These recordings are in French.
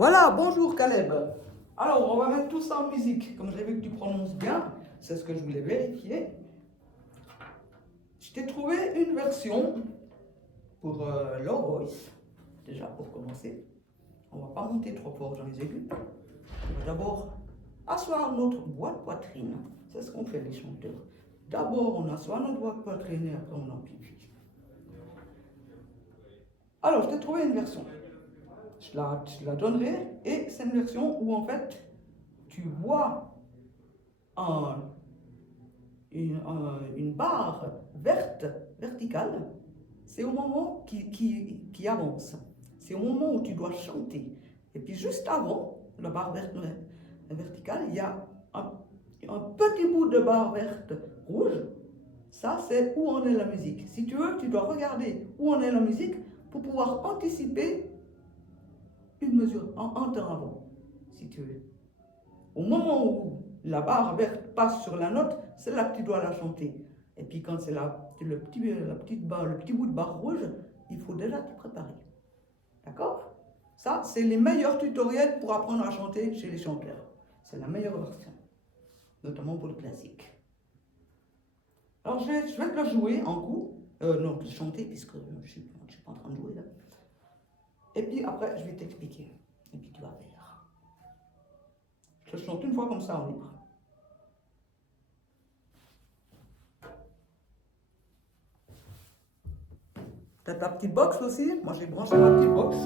Voilà, bonjour Caleb. Alors, on va mettre tout ça en musique. Comme j'ai vu que tu prononces bien, c'est ce que je voulais vérifier. Je t'ai trouvé une version pour Low Voice. Déjà, pour commencer. On ne va pas monter trop fort dans les aigus. On va d'abord asseoir notre voix de poitrine. C'est ce qu'on fait les chanteurs. D'abord, on assoit notre voix de poitrine et après on amplifie. Alors, je t'ai trouvé une version. Je la donnerai et c'est une version où en fait tu vois une barre verte, verticale. C'est au moment qui avance. C'est au moment où tu dois chanter. Et puis juste avant la barre verte verticale, il y a un petit bout de barre verte rouge. Ça, c'est où en est la musique. Si tu veux, tu dois regarder où en est la musique pour pouvoir anticiper une mesure un temps avant, si tu veux. Au moment où la barre verte passe sur la note, c'est là que tu dois la chanter. Et puis quand c'est le petit bout de barre rouge, il faut déjà t'y préparer. D'accord? Ça, c'est les meilleurs tutoriels pour apprendre à chanter chez les chanteurs. C'est la meilleure version, notamment pour le classique. Alors je vais te le jouer en coup. Non, te chanter, puisque je ne suis pas en train de jouer là. Et puis après, je vais t'expliquer. Et puis tu vas faire. Je te chante une fois comme ça en libre. T'as ta petite box aussi. Moi j'ai branché ma petite box.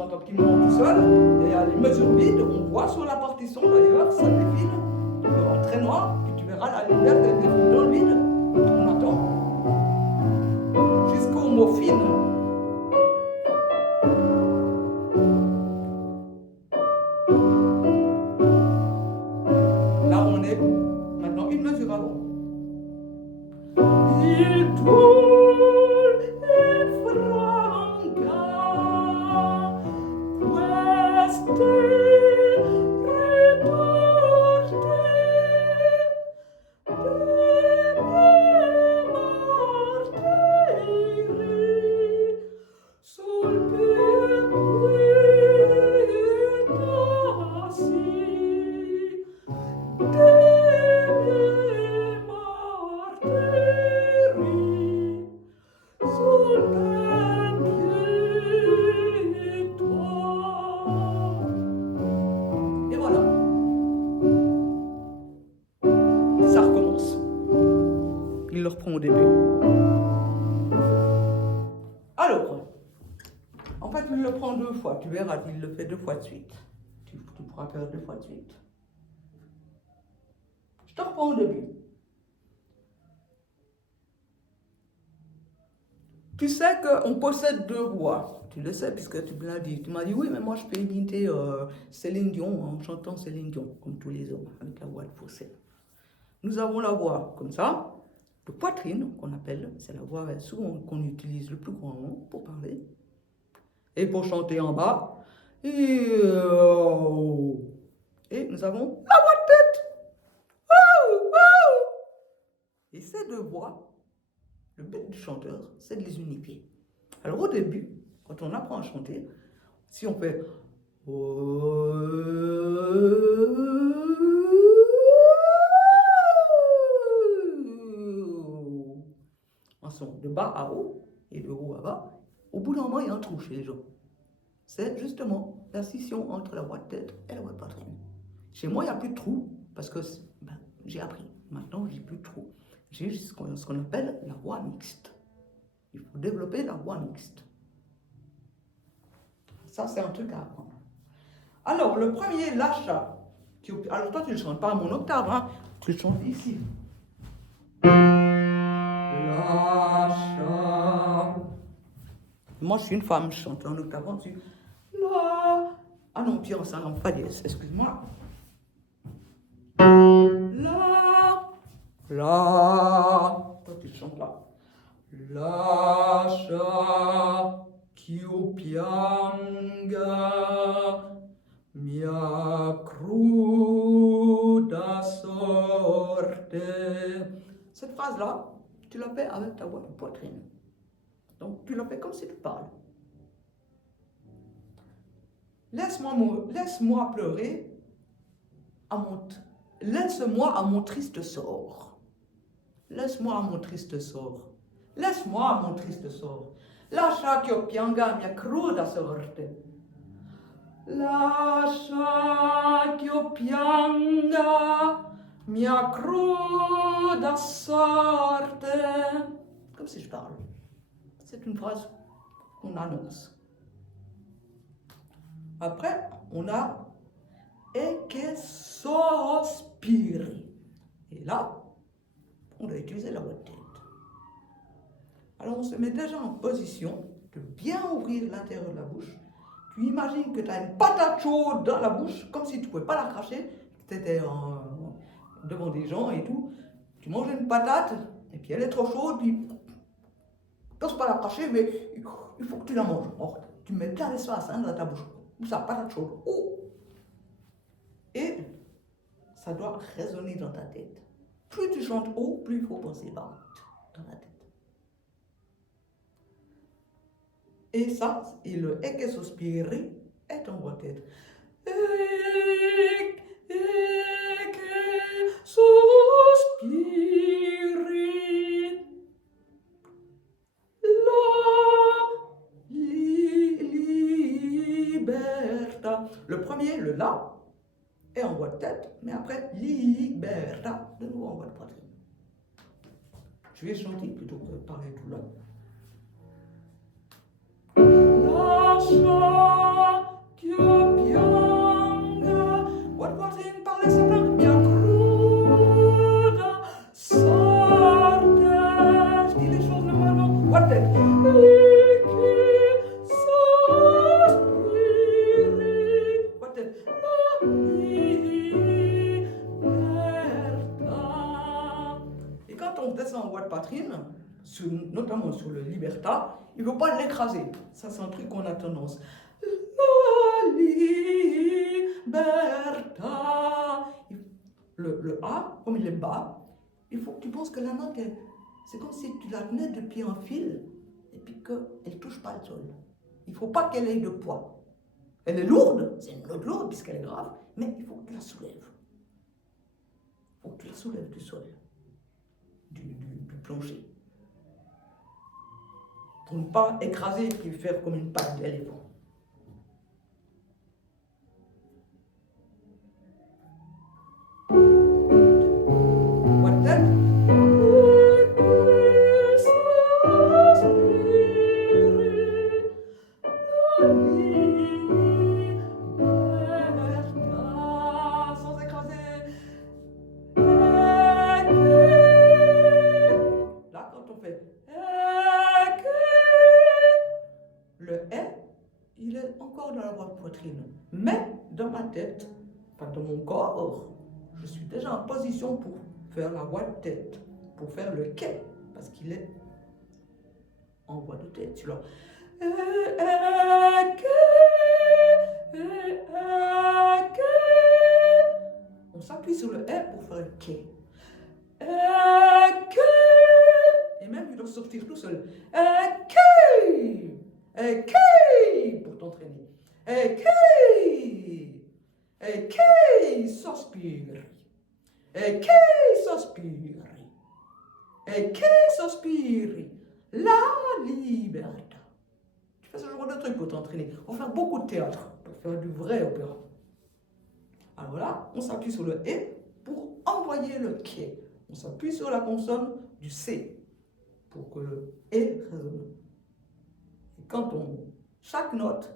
Un petit moment tout seul, et à les mesures vides, on voit sur la partition d'ailleurs, ça défile, il y aura un trait noir, puis tu verras la lumière qui défile dans le vide, on attend, jusqu'au mot fine. Là on est maintenant une mesure avant. Il tourne in franga, queste et voilà. Et ça recommence. Il le reprend au début. Alors, en fait, il le prend deux fois. Tu verras, il le fait deux fois de suite. Tu pourras faire deux fois de suite. Je te reprends au début. Tu sais qu'on possède deux voix. Tu le sais puisque tu me l'as dit. Tu m'as dit oui, mais moi je peux imiter Céline Dion en chantant Céline Dion, comme tous les hommes, avec la voix de fausset. Nous avons la voix comme ça, de poitrine qu'on appelle. C'est la voix souvent qu'on utilise le plus couramment pour parler. Et pour chanter en bas. Et nous avons la voix de tête. Et ces deux voix, le but du chanteur, c'est de les unifier. Alors au début, quand on apprend à chanter, si on fait un son de bas à haut et de haut à bas, au bout d'un moment, il y a un trou chez les gens. C'est justement la scission entre la voix de tête et la voix de poitrine. Chez moi, il n'y a plus de trou parce que j'ai appris. Maintenant, j'ai plus de trou. J'ai ce qu'on appelle la voix mixte. Il faut développer la voix mixte. Ça, c'est un truc à apprendre. Alors, le premier, l'achat. Alors, toi, tu ne le chantes pas à mon octave, hein, tu le chantes ici. L'achat. Moi, je suis une femme, je chante en octave dessus. La. Ah non, pire, ça non, pas dièse, excuse-moi. La. Toi, tu chantes là. Lascia chiu pianga mia cruda sorte. Cette phrase-là, tu la fais avec ta voix de poitrine. Donc, tu la fais comme si tu parles. Laisse-moi pleurer laisse-moi à mon triste sort. Laisse-moi à mon triste sort. Laisse-moi à mon triste sort. Lascia che pianga mia cruda sorte. Lascia che pianga mia cruda sorte. Comme si je parle. C'est une phrase qu'on annonce. Après, on a e che sospiri. Et là, on doit utiliser la voix de tête. Alors, on se met déjà en position de bien ouvrir l'intérieur de la bouche. Tu imagines que tu as une patate chaude dans la bouche, comme si tu ne pouvais pas la cracher. Tu étais devant des gens et tout. Tu manges une patate, et puis elle est trop chaude, puis tu n'oses pas la cracher, mais il faut que tu la manges. Alors, tu mets bien l'espace dans ta bouche. Ça, patate chaude. Oh. Et ça doit résonner dans ta tête. Plus tu chantes haut, plus il faut penser bas dans la tête. Et ça, et le e che sospiri est en voix de tête. E che sospiri. La libertà. Le premier, le la, est en voix de tête, mais après, libertà, de nouveau en voix de poitrine. Je vais chanter plutôt que de parler tout là. Lascia che pianga, voix de poitrine, parler c'est plein, mia cruda sorte. Je dis les choses normalement, voix de tête. Et quand on descend en voix de poitrine, notamment sur le libertà, il ne faut pas l'écraser. Ça, c'est un truc qu'on a tendance. La libertà. Le A, comme il est bas, il faut que tu penses que la note, c'est comme si tu la tenais depuis un fil et puis qu'elle ne touche pas le sol. Il ne faut pas qu'elle ait de poids. Elle est lourde, c'est une note lourde puisqu'elle est grave, mais il faut que tu la soulèves. Il faut que tu la soulèves du sol, du plancher. Pour ne pas écraser et puis faire comme une patte d'éléphant. Voix de tête. Sans écraser. Là, quand on fait le E, il est encore dans la voix de poitrine. Mais dans ma tête, pas dans mon corps, je suis déjà en position pour faire la voix de tête, pour faire le quai, parce qu'il est en voix de tête. Tu vois. On s'appuie sur le E pour faire le quai. Et même il doit sortir tout seul. Et qui pour t'entraîner. Et qui sospiri. E che sospiri, e che sospiri, la libertà. Tu fais ce genre de truc pour t'entraîner. On va faire beaucoup de théâtre pour faire du vrai opéra. Alors là, on s'appuie sur le et pour envoyer le qui. On s'appuie sur la consonne du C pour que le et résonne. Et quand chaque note,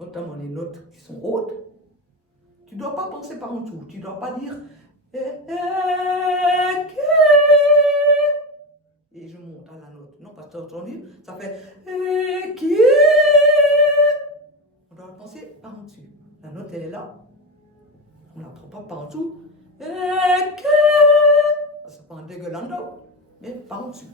notamment les notes qui sont hautes, tu ne dois pas penser par en dessous. Tu ne dois pas dire et je monte à la note. Non, parce que tu as entendu, ça fait qui. On doit penser par en dessus. La note, elle est là. On ne la prend pas par en dessous. Ça fait un dégueulando, mais par en dessus.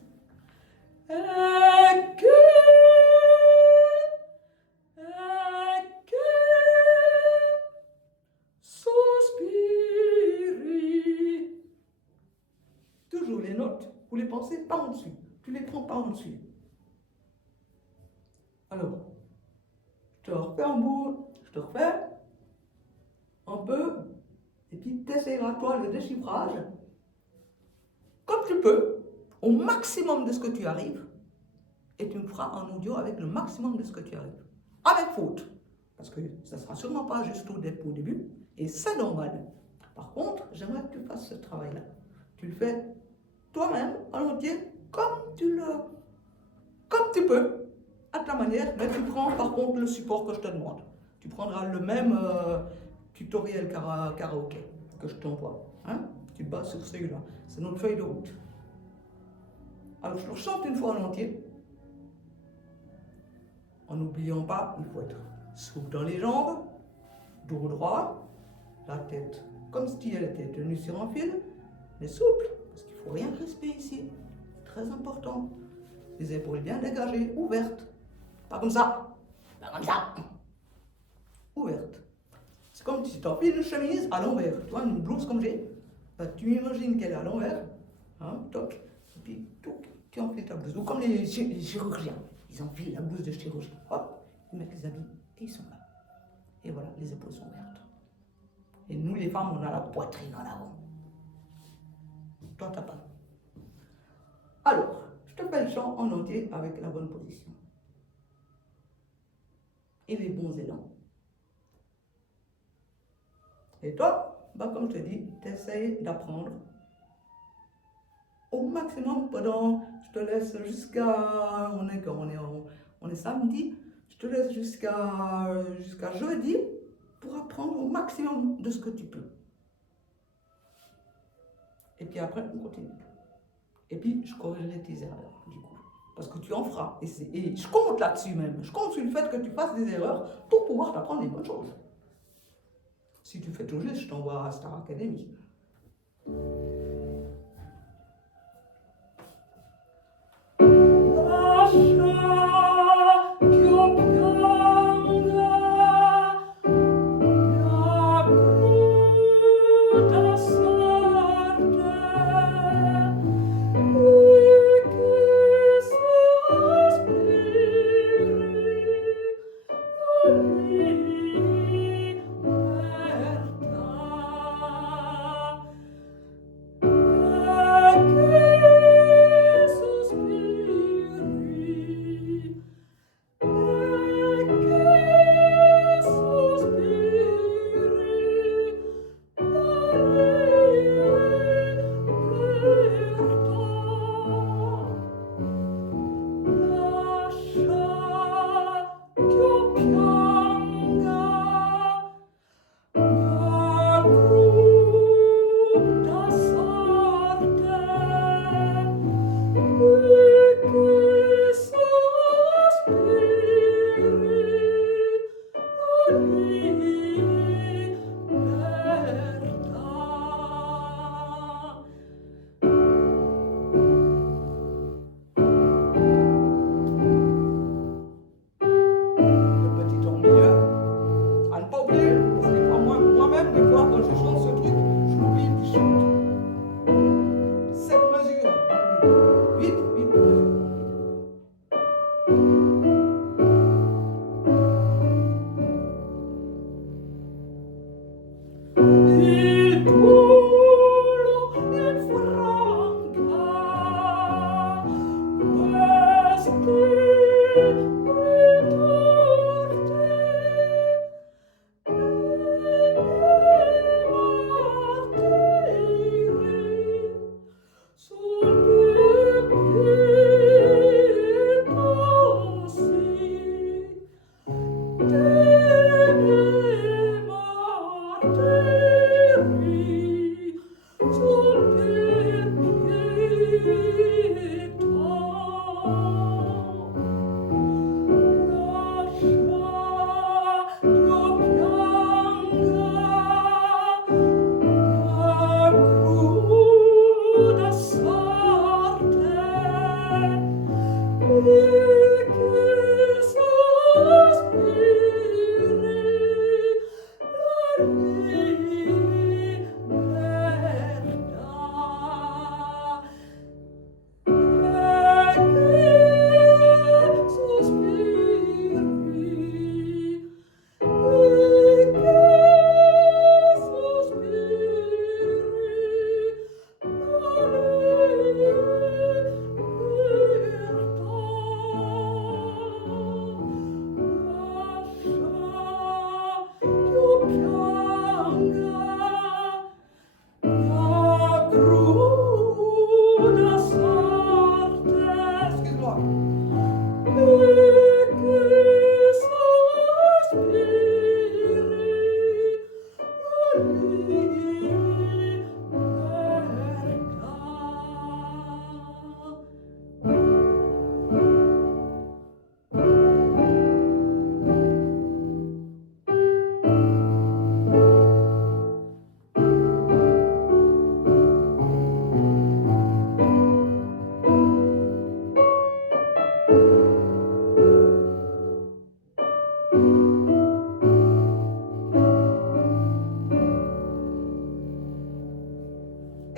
Toujours les notes, vous les pensez par en dessus. Tu les prends par en dessus. Alors, je te refais un bout, je te refais un peu, et puis tu essaieras toi le déchiffrage, comme tu peux, au maximum de ce que tu arrives, et tu me feras un audio avec le maximum de ce que tu arrives. Avec faute, parce que ça ne sera sûrement pas juste au début, et c'est normal. Par contre, j'aimerais que tu fasses ce travail-là. Tu le fais toi-même, en entier, comme tu peux, à ta manière, mais tu prends par contre le support que je te demande. Tu prendras le même tutoriel karaoké que je t'envoie. Hein? Tu te bases sur celui-là. C'est notre feuille de route. Alors je le chante une fois en entier. En n'oubliant pas, il faut être souple dans les jambes, dos droit, la tête comme si elle était tenue sur un fil, mais souple, parce qu'il ne faut rien crisper ici. Très important. Les épaules bien dégagées, ouvertes. Pas comme ça. Pas comme ça. Ouverte. C'est comme si tu enfiles une chemise à l'envers. Tu vois, une blouse comme j'ai. Ben, tu imagines qu'elle est à l'envers. Hein, toc. Et puis, toc, tu enfiles ta blouse. Ou comme les chirurgiens. Ils enfilent la blouse de chirurgien. Hop, ils mettent les habits et ils sont là. Et voilà, les épaules sont ouvertes. Et nous, les femmes, on a la poitrine en avant. Toi, t'as pas. Alors, je te fais le chant en entier avec la bonne position. Et les bons élans. Et toi, bah comme je te dis, tu essayes d'apprendre au maximum pendant, je te laisse jusqu'à, on est samedi, je te laisse jusqu'à jeudi pour apprendre au maximum de ce que tu peux. Et puis après, on continue. Et puis, je corrigerai tes erreurs, du coup. Parce que tu en feras. Et je compte là-dessus même. Je compte sur le fait que tu fasses des erreurs pour pouvoir t'apprendre les bonnes choses. Si tu fais tout juste, je t'envoie à Star Academy.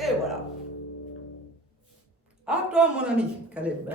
Et voilà. À toi, mon ami Caleb.